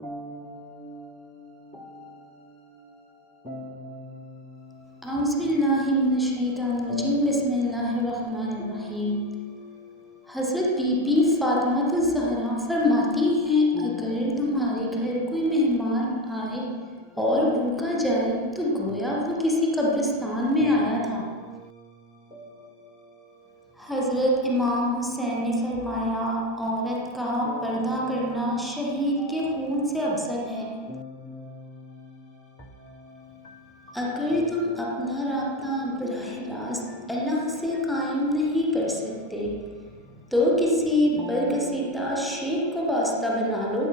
اعوذ باللہ من الشیطان الرجیم بسم اللہ الرحمن الرحیم۔ حضرت بی بی فاطمہ الزہرا فرماتی ہیں، اگر تمہارے گھر کوئی مہمان آئے اور بھوکا جائے تو گویا وہ کسی قبرستان میں آیا تھا۔ حضرت امام حسین نے فرمایا، عورت کا پردہ کرنا شہید کے خون سے افضل ہے۔ اگر تم اپنا رابطہ براہ راست اللہ سے قائم نہیں کر سکتے تو کسی برگزیدہ شیخ کو واسطہ بنا لو،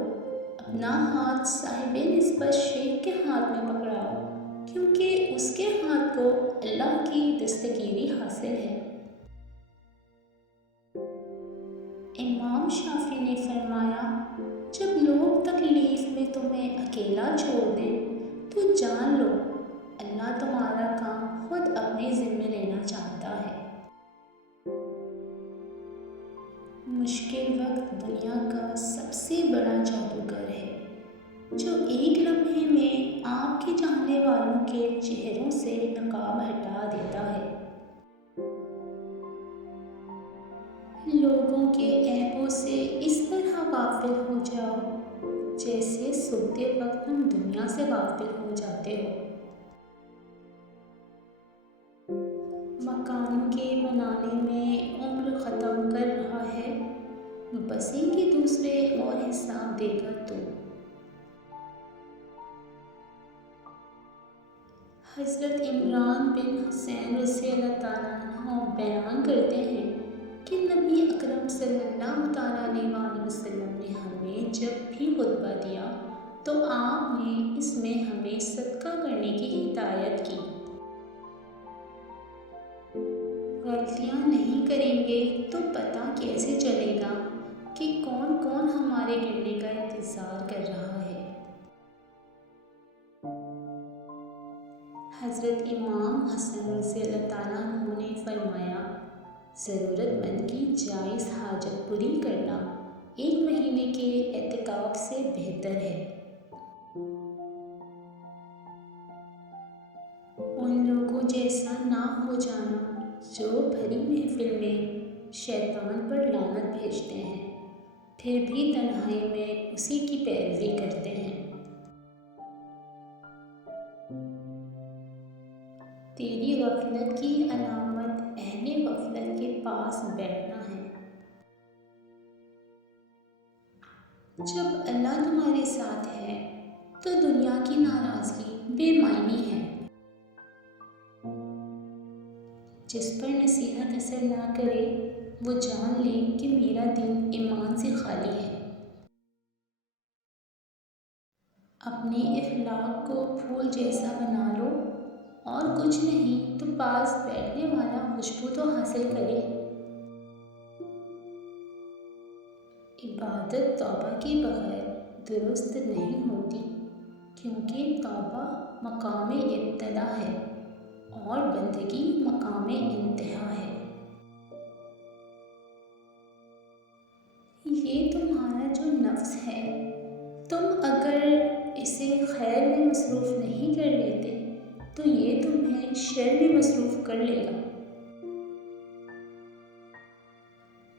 اپنا ہاتھ صاحب نسبت شیخ کے ہاتھ میں پکڑاؤ، کیونکہ اس کے ہاتھ کو اللہ کی دستگیری حاصل ہے۔ امام شافعی نے فرمایا، جب لوگ تکلیف میں تمہیں اکیلا چھوڑ دیں تو جان لو اللہ تمہارا کام خود اپنے ذمے لینا چاہتا ہے۔ مشکل وقت دنیا کا سب سے بڑا جادوگر ہے، جو ایک لمحے میں آپ کے چاہنے والوں کے چہروں سے نقاب ہٹا دیتا ہے۔ لوگوں کے عیبوں سے اس طرح غافل ہو جاؤ جیسے سوتے وقت تم دنیا سے غافل ہو جاتے ہو۔ مکانوں کے بنانے میں عمر ختم کر رہا ہے، بسیں گے دوسرے اور حساب دے گا تو۔ حضرت عمران بن حسین رضی اللہ تعالیٰ عنہ بیان کرتے ہیں کہ نبی اکرم صلی اللہ تعالیٰ علیہ وسلم نے ہمیں جب بھی خطبہ دیا تو آپ نے اس میں ہمیں صدقہ کرنے کی ہدایت کی۔ غلطیاں نہیں کریں گے تو پتہ کیسے چلے گا کہ کون کون ہمارے گرنے کا انتظار کر رہا ہے۔ حضرت امام حسن رضی اللہ تعالیٰ عنہ نے فرمایا، ضرورت مند کی جائز حاجت پوری کرنا ایک مہینے کے اعتکاف سے بہتر ہے۔ ان لوگوں جیسا نہ ہو جانا جو بھری محفل میں شیطان پر لعنت بھیجتے ہیں، پھر بھی تنہائی میں اسی کی پیروی کرتے ہیں۔ تیری غفلت کی علامت اہل غفلت کے پاس بیٹھنا ہے۔ جب اللہ تمہارے ساتھ ہے تو دنیا کی ناراضگی بے معنی ہے۔ جس پر نصیحت اثر نہ کرے وہ جان لے کہ میرا دل ایمان سے خالی ہے۔ اپنے اخلاق کو پھول جیسا بنا لو، اور کچھ نہیں تو پاس بیٹھنے والا خوشبو تو حاصل کرے۔ عبادت توبہ کے بغیر درست نہیں ہوتی، کیونکہ توبہ مقام ابتدا ہے اور بندگی مقام انتہا ہے۔ یہ تمہارا جو نفس ہے، تم اگر اسے خیر میں مصروف نہیں کر لیتے تو یہ تمہیں شر میں مصروف کر لے گا۔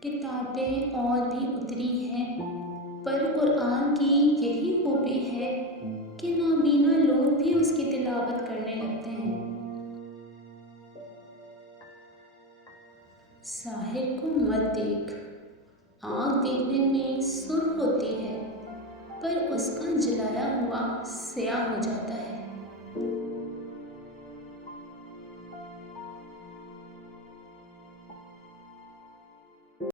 کتابیں اور بھی اتری ہیں، پر قرآن کی یہی خوبی ہے کہ نابینا لوگ بھی اس کی تلاوت کرنے لگتے ہیں۔ ظاہر کو مت دیکھ، آنکھ دیکھنے میں سرخ ہوتی ہے پر اس کا جلایا ہوا سیاہ ہو جاتا ہے۔